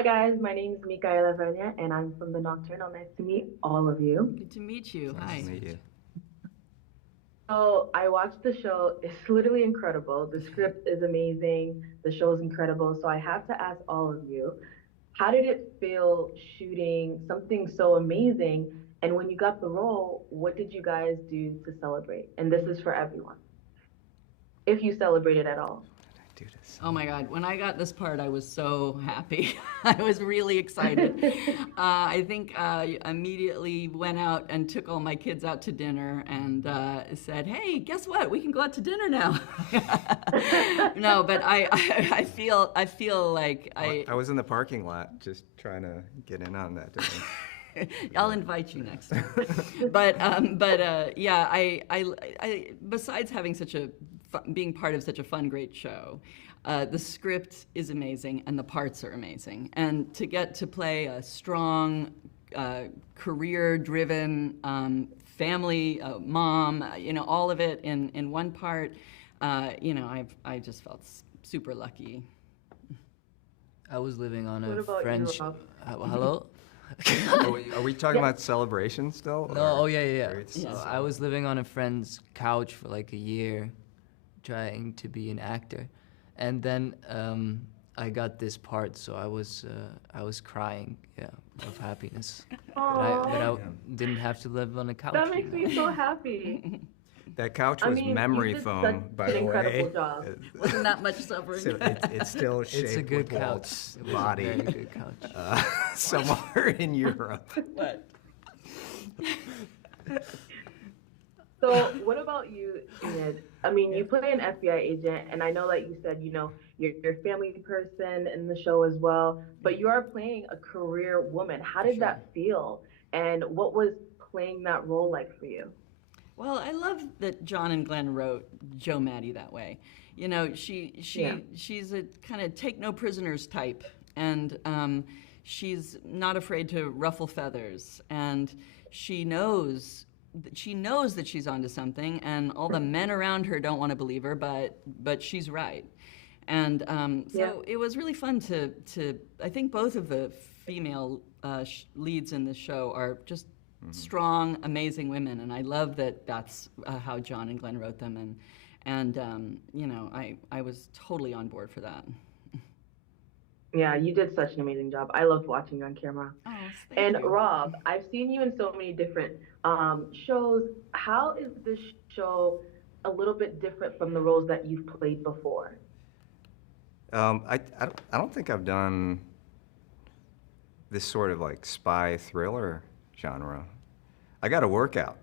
Hi guys, my name is Mikaela Vernia and I'm from the Nocturnal. Nice to meet all of you. Good to meet you. Nice to Hi. meet you. So I watched the show. It's literally incredible. The script is amazing. The show is incredible. So I have to ask all of you, how did it feel shooting something so amazing? And when you got the role, what did you guys do to celebrate? And this is for everyone, if you celebrated at all. Do this. Oh my God, when I got this part, I was so happy. I was really excited. I think I immediately went out and took all my kids out to dinner and said, "Hey, guess what? We can go out to dinner now." No, but I feel like I was in the parking lot just trying to get in on that. I'll invite you next time. But yeah, besides having being part of such a fun, great show, the script is amazing and the parts are amazing. And to get to play a strong, career-driven family mom, all of it in one part, I just felt super lucky. I was living on What a about you, French. Rob? Hello? Are we talking about celebration still? No, oh yeah, yeah, yeah. It's- So I was living on a friend's couch for like a year, trying to be an actor, and then I got this part, so I was crying, yeah, of happiness that I didn't have to live on a couch. That makes anymore. me so happy. That couch I was mean, memory you did foam, such by an the incredible way. job. Wasn't that much suffering? So it's still shaped It's a good with couch. Walt's It was body a very good couch. somewhere in Europe. What? So, what about you, Enid? I mean, you play an FBI agent, and I know that you said, you're a family person in the show as well, but you are playing a career woman. How did that feel? And what was playing that role like for you? Well, I love that John and Glenn wrote Joe Maddie that way. She's a kind of take no prisoners type, and she's not afraid to ruffle feathers, and she knows that she's onto something, and all the men around her don't want to believe her, but she's right. And so it was really fun to I think both of the female leads in the show are just strong, amazing women, and I love that that's how John and Glenn wrote them, and I was totally on board for that. Yeah, you did such an amazing job. I loved watching you on camera. Oh, And thank you. Rob, I've seen you in so many different shows. How is this show a little bit different from the roles that you've played before? I don't think I've done this sort of like spy thriller genre. I got a workout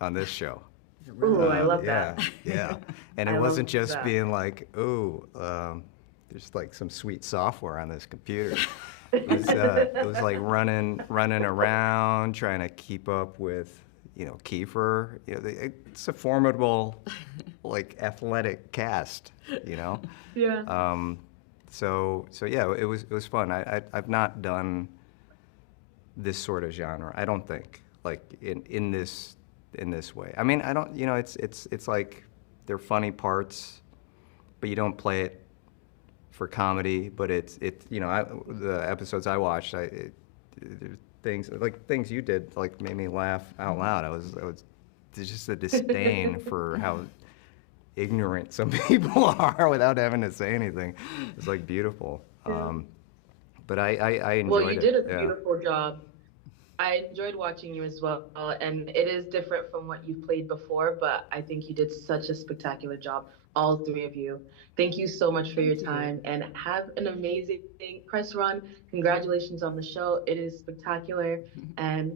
on this show. Ooh, I love yeah, that. yeah. And I it love wasn't just that. being like, ooh, there's like some sweet software on this computer. It was like running around, trying to keep up with, Kiefer. It's a formidable, like athletic cast, Yeah. So yeah, it was fun. I've not done this sort of genre. I don't think like in this way. I mean, I don't. It's like they're funny parts, but you don't play it for comedy. But the episodes I watched, things you did like made me laugh out loud. I was there's just a disdain for how ignorant some people are without having to say anything. It's like beautiful. But I enjoyed Well, you did a it. Yeah. beautiful job. I enjoyed watching you as well, and it is different from what you've played before, but I think you did such a spectacular job, all three of you. Thank you so much for your Thank you. time, and have an amazing press run. Congratulations on the show. It is spectacular, and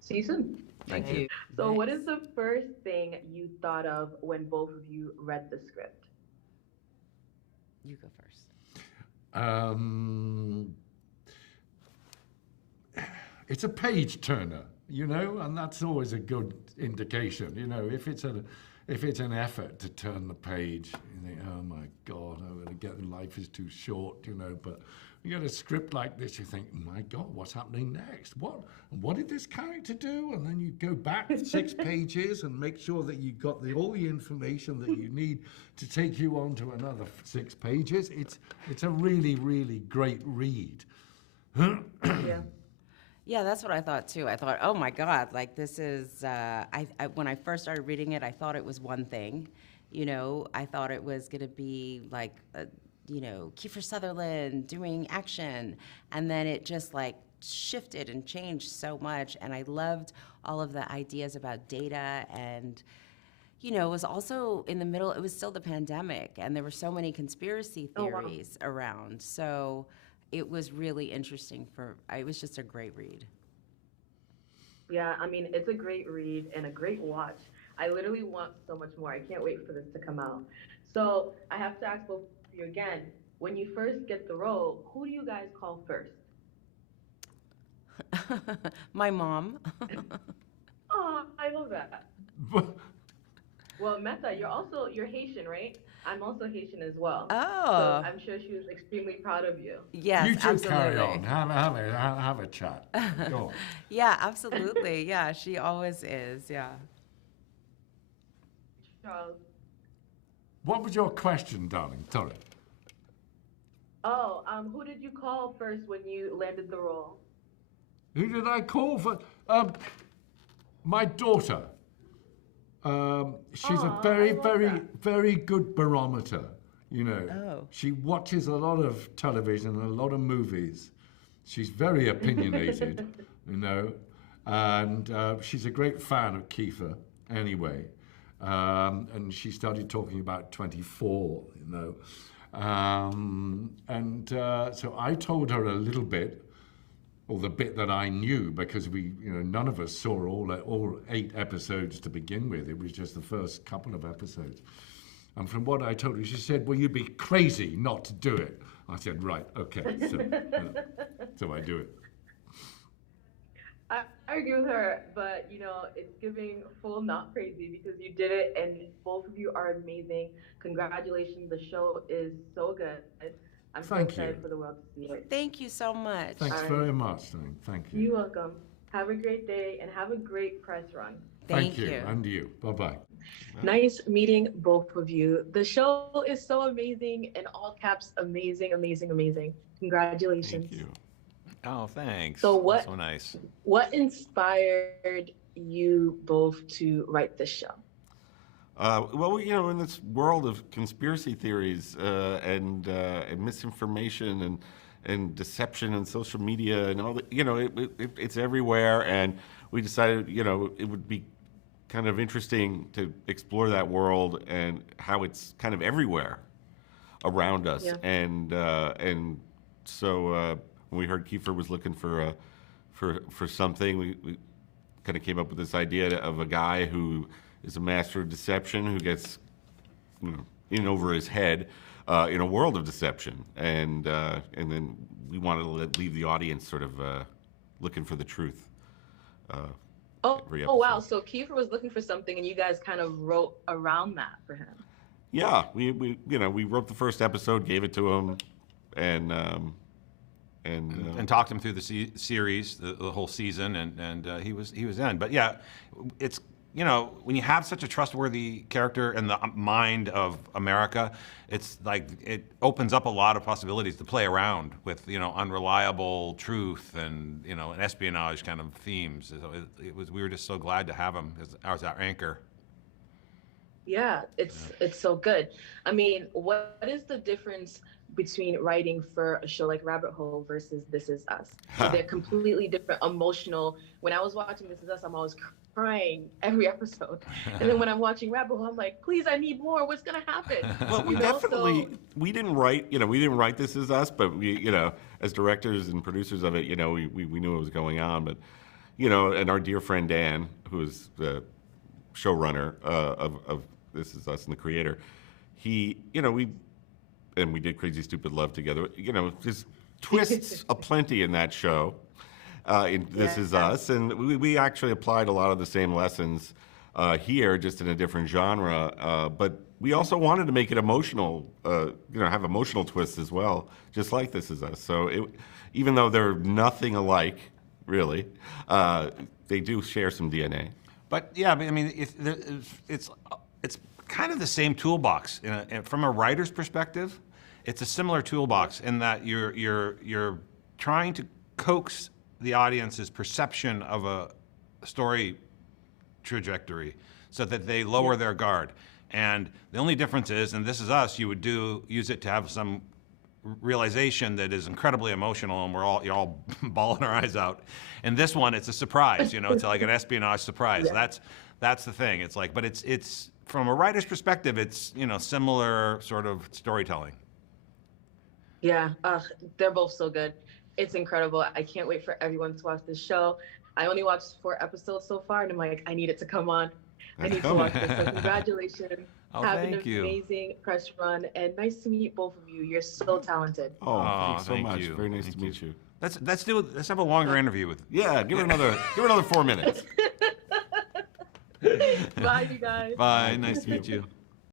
see you soon. Thank Thank you. So, what is the first thing you thought of when both of you read the script? You go first. Um, it's a page turner, and that's always a good indication. If it's an effort to turn the page, you think, oh my God, I'm going to get life is too short, But you get a script like this, you think, my God, what's happening next? What did this character do? And then you go back 6 pages and make sure that you got all the information that you need to take you on to another 6 pages. It's a really, really great read. Yeah. Yeah, that's what I thought too. I thought, oh my God, like this is, when I first started reading it, I thought it was one thing. You know, I thought it was going to be like, Kiefer Sutherland doing action. And then it just like shifted and changed so much. And I loved all of the ideas about data and, it was also in the middle, it was still the pandemic, and there were so many conspiracy Oh, wow. theories around. So it was really interesting it was just a great read. Yeah, I mean, it's a great read and a great watch. I literally want so much more. I can't wait for this to come out. So I have to ask both of you again, when you first get the role, who do you guys call first? My mom. Oh, I love that. Well, Meta, you're Haitian, right? I'm also Haitian as well. So Oh, I'm sure she was extremely proud of you. yes, You two absolutely. carry on. Have a chat. Go on. Yeah, absolutely. Yeah, she always is. Yeah. Charles. What was your question, darling? Sorry. Oh, who did you call first when you landed the role? Who did I call for? My daughter. She's a Aw, very, I love very, that. very good barometer. Oh. She watches a lot of television and a lot of movies. She's very opinionated, and she's a great fan of Kiefer anyway. And she started talking about 24, so I told her a little bit, or the bit that I knew, because none of us saw all 8 episodes to begin with. It was just the first couple of episodes. And from what I told her, she said, well, you'd be crazy not to do it. I said, right, okay. So I do it. I agree with her, but it's giving full not crazy because you did it and both of you are amazing. Congratulations, the show is so good. I'm so Thank excited you. for the world to see it. Thank you so much. Thanks All right. very much, darling. Thank you. You're welcome. Have a great day and have a great press run. Thank you. you. And you. Bye-bye. Nice meeting both of you. The show is so amazing, in all caps, amazing, amazing, amazing. Congratulations. Thank you. Oh, thanks. So what- That's so nice. What inspired you both to write this show? Well, in this world of conspiracy theories and misinformation and deception and social media and all that, it's everywhere. And we decided, it would be kind of interesting to explore that world and how it's kind of everywhere around us. Yeah. And so when we heard Kiefer was looking for something, we kind of came up with this idea of a guy who is a master of deception who gets in over his head in a world of deception, and then we wanted to leave the audience sort of looking for the truth. Every Oh wow! episode. So Kiefer was looking for something, and you guys kind of wrote around that for him. Yeah, we wrote the first episode, gave it to him, and talked him through the series, the whole season, and he was in. But yeah, it's when you have such a trustworthy character in the mind of America, it's like it opens up a lot of possibilities to play around with unreliable truth and and espionage kind of themes. So we were just so glad to have him as our anchor. Yeah, it's so good. I mean, what is the difference between writing for a show like Rabbit Hole versus This Is Us? They're completely different, emotional. When I was watching This Is Us, I'm always crying every episode, and then when I'm watching Rabbit Hole, I'm like, please, I need more. What's gonna happen? Well, we definitely we didn't write This Is Us, but we as directors and producers of it, we knew what was going on, but and our dear friend Dan, who is the showrunner of This Is Us and the creator, he we did Crazy Stupid Love together. Just twists aplenty in that show. In This Is Us, and we actually applied a lot of the same lessons here, just in a different genre. But we also wanted to make it emotional, have emotional twists as well, just like This Is Us. So even though they're nothing alike, really, they do share some DNA. But yeah, I mean, it's kind of the same toolbox. From a writer's perspective, it's a similar toolbox in that you're trying to coax the audience's perception of a story trajectory so that they lower their guard. And the only difference is, and this is us, you would use it to have some realization that is incredibly emotional, and you're all bawling our eyes out. And this one, it's a surprise, it's like an espionage surprise. Yeah. That's the thing. It's like, but it's from a writer's perspective, it's similar sort of storytelling. Yeah, they're both so good. It's incredible. I can't wait for everyone to watch this show. I only watched 4 episodes so far, and I'm like, I need it to come on. I need to watch this. So congratulations. Oh, Have an thank you. amazing press run, and nice to meet both of you. You're so talented. Oh, thanks so thank much. you. Very nice Thank to meet you. Let's have a longer interview with. Yeah, give her another 4 minutes. Bye, you guys. Bye. Nice to meet you.